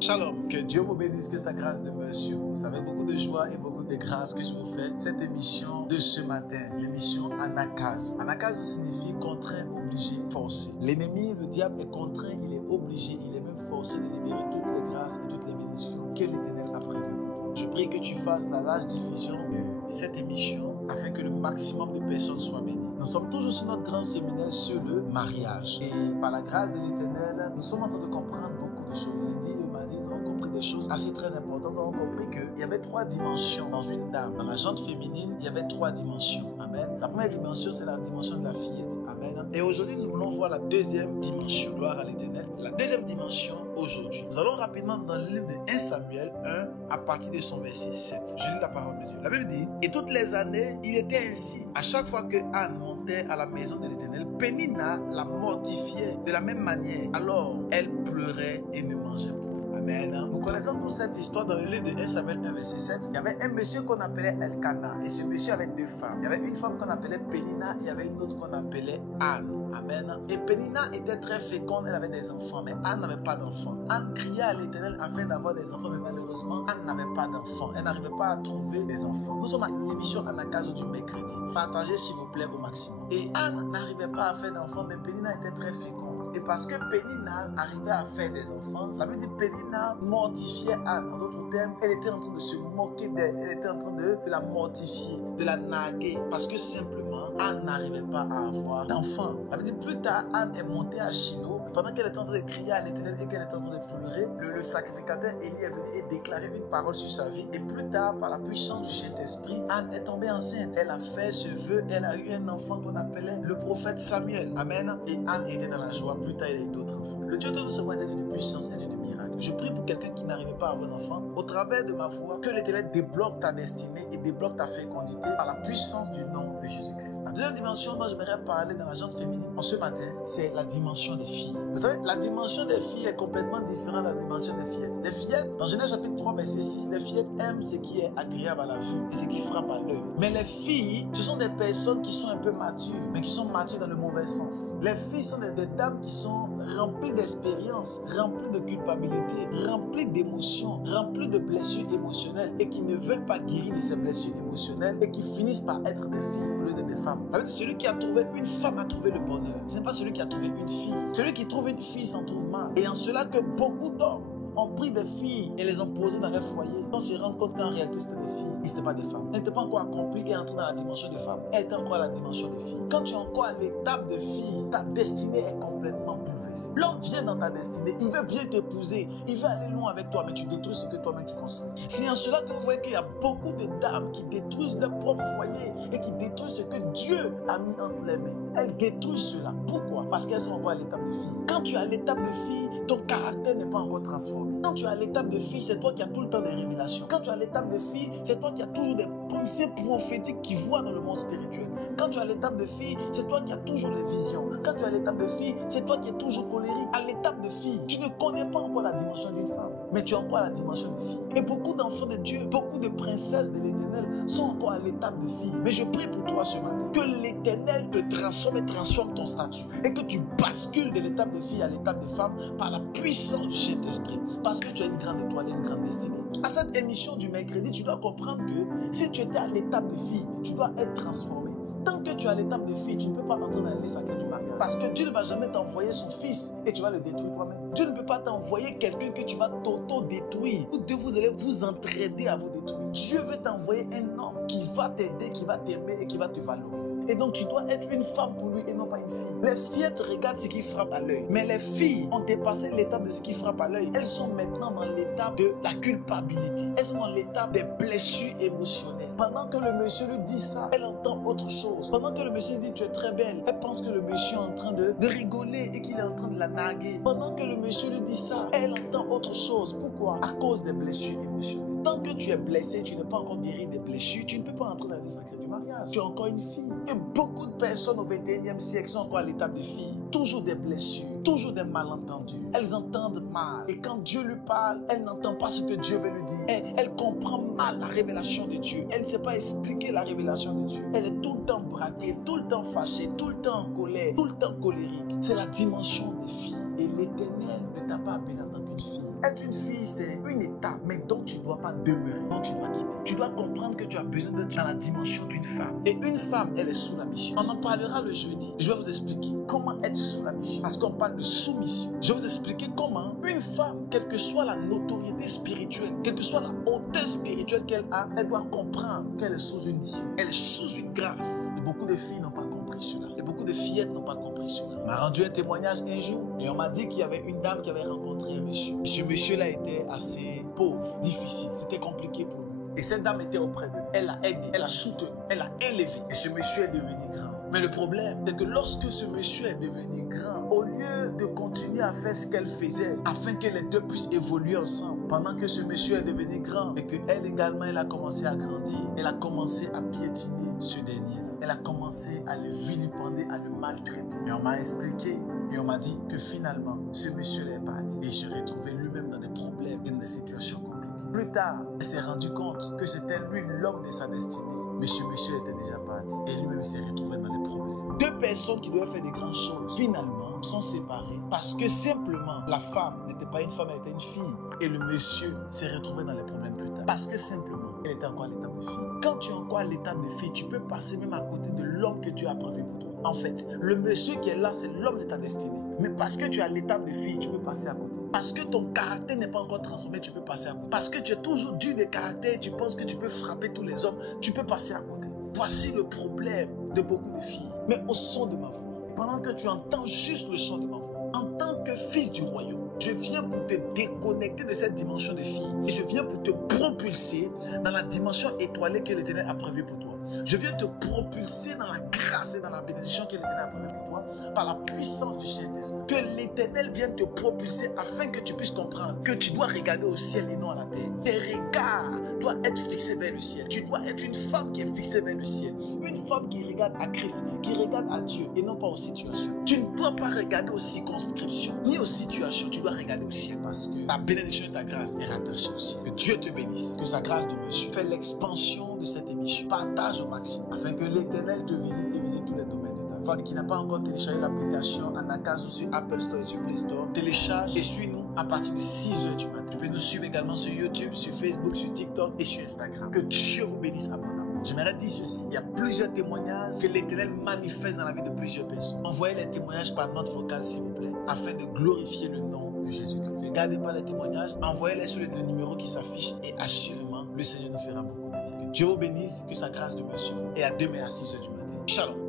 Shalom, que Dieu vous bénisse, que sa grâce demeure sur vous. C'est avec beaucoup de joie et beaucoup de grâce que je vous fais cette émission de ce matin, l'émission Anakazo. Anakazo signifie contraint, obligé, forcé. L'ennemi, le diable, est contraint, il est obligé, il est même forcé de libérer toutes les grâces et toutes les bénédictions que l'Éternel a prévues pour toi. Je prie que tu fasses la large diffusion de cette émission afin que le maximum de personnes soient bénies. Nous sommes toujours sur notre grand séminaire sur le mariage. Et par la grâce de l'Éternel, nous sommes en train de comprendre beaucoup de choses. Lundi, le mardi, nous avons compris des choses assez très importantes. Nous avons compris qu'il y avait 3 dimensions dans une dame. Dans la jante féminine, il y avait 3 dimensions. Amen. La première dimension, c'est la dimension de la fillette. Amen. Et aujourd'hui, nous voulons voir la deuxième dimension. Gloire à l'Éternel. La deuxième dimension, aujourd'hui. Nous allons rapidement dans le livre de 1 Samuel 1 à partir de son verset 7. Je lis la parole de Dieu. La Bible dit, et toutes les années, il était ainsi. À chaque fois que Anne montait à la maison de l'Éternel, Pénina la mortifiait de la même manière. Alors, elle pleurait et ne mangeait point. Amen. Nous connaissons toute cette histoire dans le livre de 1 Samuel 1 verset 7. Il y avait un monsieur qu'on appelait Elkanah. Et ce monsieur avait 2 femmes. Il y avait une femme qu'on appelait Pénina et il y avait une autre qu'on appelait Anne. Amen. Et Pénina était très féconde, elle avait des enfants, mais Anne n'avait pas d'enfants. Anne criait à l'Éternel afin d'avoir des enfants, mais malheureusement, Anne n'avait pas d'enfants. Elle n'arrivait pas à trouver des enfants. Nous sommes à l'émission Anakazo du mercredi. Partagez s'il vous plaît au maximum. Et Anne n'arrivait pas à faire d'enfants, mais Pénina était très féconde. Et parce que Pénina arrivait à faire des enfants, la Bible dit Pénina mortifiait Anne. En d'autres termes, elle était en train de se moquer d'elle. Elle était en train de la mortifier, de la narguer. Parce que simplement, Anne n'arrivait pas à avoir d'enfants. La Bible dit plus tard, Anne est montée à Shiloh. Pendant qu'elle était en train de crier à l'Éternel et qu'elle était en train de pleurer, le sacrificateur Élie est venu et déclaré une parole sur sa vie. Et plus tard, par la puissance du Saint-Esprit, Anne est tombée enceinte. Elle a fait ce vœu. Elle a eu un enfant qu'on appelait le prophète Samuel. Amen. Et Anne était dans la joie. Plus tard, elle a eu d'autres enfants. Le Dieu que nous servons est un Dieu de puissance et Dieu de miracle. Je prie pour quelqu'un qui n'arrivait pas à avoir d'enfant, au travers de ma voix, que l'Éternel débloque ta destinée et débloque ta fécondité par la puissance du nom de Jésus-Christ. La deuxième dimension dont j'aimerais parler dans la jante féminine en ce matin, c'est la dimension des filles. Vous savez, la dimension des filles est complètement différente de la dimension des fillettes. Les fillettes, dans Genèse chapitre 3, verset 6, les fillettes aiment ce qui est agréable à la vue et ce qui frappe à l'œil. Mais les filles, ce sont des personnes qui sont un peu matures, mais qui sont matures dans le mauvais sens. Les filles sont des dames qui sont remplies d'expérience, remplies de culpabilité, remplies d'émotions, remplies de blessures émotionnelles et qui ne veulent pas guérir de ces blessures émotionnelles et qui finissent par être des filles au lieu d'être des femmes. En fait, celui qui a trouvé une femme a trouvé le bonheur. Ce n'est pas celui qui a trouvé une fille. Celui qui trouve une fille s'en trouve mal. Et en cela que beaucoup d'hommes ont pris des filles et les ont posées dans leur foyer sans se rendre compte qu'en réalité c'était des filles, et c'était pas des femmes. Elles n'étaient pas encore accomplies et entrées dans la dimension de femme. Elles étaient encore à la dimension de fille. Quand tu es encore à l'étape de fille, ta destinée est complètement bouleversée. L'homme vient dans ta destinée, il veut bien t'épouser, il veut aller loin avec toi, mais tu détruis ce que toi-même tu construis. C'est en cela que vous voyez qu'il y a beaucoup de dames qui détruisent leur propre foyer et qui détruisent ce que Dieu a mis entre les mains. Elles détruisent cela. Pourquoi? Parce qu'elles sont encore à l'étape de fille. Quand tu es à l'étape de fille, ton caractère n'est pas encore transformé. Quand tu es à l'étape de fille, c'est toi qui as tout le temps des révélations. Quand tu es à l'étape de fille, c'est toi qui as toujours des pensées prophétiques qui voient dans le monde spirituel. Quand tu es à l'étape de fille, c'est toi qui as toujours les visions. Quand tu es à l'étape de fille, c'est toi qui es toujours colérique. À l'étape de fille, tu ne connais pas encore la dimension d'une femme, mais tu es encore à la dimension de fille. Et beaucoup d'enfants de Dieu, beaucoup de princesses de l'Éternel sont encore à l'étape de fille. Mais je prie pour toi ce matin, que l'Éternel te transforme et transforme ton statut. Et que tu bascules de l'étape de fille à l'étape de femme par la puissance du Saint-Esprit. Parce que tu as une grande étoile et une grande destinée. À cette émission du mercredi, tu dois comprendre que si tu étais à l'étape de fille, tu dois être transformé. Tant que tu es à l'étape de fille, tu ne peux pas entrer dans les sacrés du mariage. Parce que Dieu ne va jamais t'envoyer son fils et tu vas le détruire toi-même. Dieu ne peut pas t'envoyer quelqu'un que tu vas t'auto-détruire. Vous allez vous entraider à vous détruire. Dieu veut t'envoyer un homme qui va t'aider, qui va t'aimer et qui va te valoriser. Et donc tu dois être une femme pour lui et non pas une fille. Les fillettes regardent ce qui frappe à l'œil. Mais les filles ont dépassé l'étape de ce qui frappe à l'œil. Elles sont maintenant dans l'étape de la culpabilité. Elles sont dans l'étape des blessures émotionnelles. Pendant que le monsieur lui dit ça, elle entend autre chose. Pendant que le monsieur dit tu es très belle, elle pense que le monsieur est en train de rigoler et qu'il est en train de la narguer. Pendant que le monsieur lui dit ça, elle entend autre chose. Pourquoi? À cause des blessures émotionnelles. Tant que tu es blessé, tu n'es pas encore guéri des blessures, tu ne peux pas entrer dans les sacrés du mariage. Tu es encore une fille. Et beaucoup de personnes au 21e siècle sont encore à l'étape de fille. Toujours des blessures, toujours des malentendus. Elles entendent mal. Et quand Dieu lui parle, elle n'entend pas ce que Dieu veut lui dire. Elle comprend mal la révélation de Dieu. Elle ne sait pas expliquer la révélation de Dieu. Elle est tout le temps braquée, tout le temps fâchée, tout le temps en colère, tout le temps colérique. C'est la dimension des filles. Et l'Éternel ne t'a pas appelé en tant qu'une fille. Être une fille, c'est une étape, mais dont tu ne dois pas demeurer, dont tu dois quitter. Tu dois comprendre que tu as besoin d'être dans la dimension d'une femme. Et une femme, elle est sous la mission. On en parlera le jeudi. Je vais vous expliquer comment être sous la mission. Parce qu'on parle de soumission. Je vais vous expliquer comment une femme, quelle que soit la notoriété spirituelle, quelle que soit la hauteur spirituelle qu'elle a, elle doit comprendre qu'elle est sous une mission. Elle est sous une grâce. Et beaucoup de filles n'ont pas compris cela. Et beaucoup de fillettes n'ont pas compris cela. On m'a rendu un témoignage un jour et on m'a dit qu'il y avait une dame qui avait rencontré un monsieur. Et ce monsieur-là était assez pauvre, difficile. C'était compliqué pour lui. Et cette dame était auprès de lui. Elle l'a aidé, elle l'a soutenu, elle l'a élevé. Et ce monsieur est devenu grand. Mais le problème, c'est que lorsque ce monsieur est devenu grand, au lieu de continuer à faire ce qu'elle faisait, afin que les deux puissent évoluer ensemble, pendant que ce monsieur est devenu grand, et qu'elle également, elle a commencé à grandir, elle a commencé à piétiner ce dernier. Elle a commencé à le vilipender, à le maltraiter. Et on m'a expliqué, et on m'a dit que finalement, ce monsieur-là est parti. Et il s'est retrouvé lui-même dans des problèmes et dans des situations compliquées. Plus tard, elle s'est rendu compte que c'était lui l'homme de sa destinée. Mais ce monsieur était déjà parti. Et lui-même s'est retrouvé dans des problèmes. Deux personnes qui devaient faire des grandes choses, finalement, sont séparées. Parce que simplement, la femme n'était pas une femme, elle était une fille. Et le monsieur s'est retrouvé dans les problèmes plus tard. Parce que simplement, elle était encore à l'étape de fille. Quand tu es encore à l'étape de fille, tu peux passer même à côté de l'homme que Dieu a prévu pour toi. En fait, le monsieur qui est là, c'est l'homme de ta destinée. Mais parce que tu es à l'étape de fille, tu peux passer à côté. Parce que ton caractère n'est pas encore transformé, tu peux passer à côté. Parce que tu es toujours dur de caractère et tu penses que tu peux frapper tous les hommes, tu peux passer à côté. Voici le problème de beaucoup de filles. Mais au son de ma voix, pendant que tu entends juste le son de ma voix, en tant que fils du royaume, je viens pour te déconnecter de cette dimension de fille et je viens pour te propulser dans la dimension étoilée que l'Éternel a prévue pour toi. Je viens te propulser dans la grâce et dans la bénédiction que l'Éternel a prévue pour toi par la puissance du Saint-Esprit. Que l'Éternel vienne te propulser afin que tu puisses comprendre que tu dois regarder au ciel et non à la terre. Tes regards doivent être fixés vers le ciel. Tu dois être une femme qui est fixée vers le ciel. Une femme qui regarde à Christ, qui regarde à Dieu et non pas aux situations. Tu ne dois pas regarder aux circonscriptions ni aux situations. Tu dois regarder au ciel parce que ta bénédiction et ta grâce est rattachée au ciel. Que Dieu te bénisse. Que sa grâce demeure. Fais l'expansion de cette émission. Partage au maximum afin que l'Éternel te visite et visite tous les domaines de ta vie. Toi qui n'as pas encore téléchargé l'application Anakazo sur Apple Store et sur Play Store, télécharge et suis-nous à partir de 6 h du matin. Tu peux nous suivre également sur YouTube, sur Facebook, sur TikTok et sur Instagram. Que Dieu vous bénisse abondamment. J'aimerais dire ceci, il y a plusieurs témoignages que l'Éternel manifeste dans la vie de plusieurs personnes. Envoyez les témoignages par note vocale s'il vous plaît, afin de glorifier le nom de Jésus-Christ. Ne gardez pas les témoignages, envoyez-les sur le numéro qui s'affiche et assurément, le Seigneur nous fera beaucoup de bien. Que Dieu vous bénisse, que sa grâce demeure sur vous et à demain à 6 h du matin. Shalom.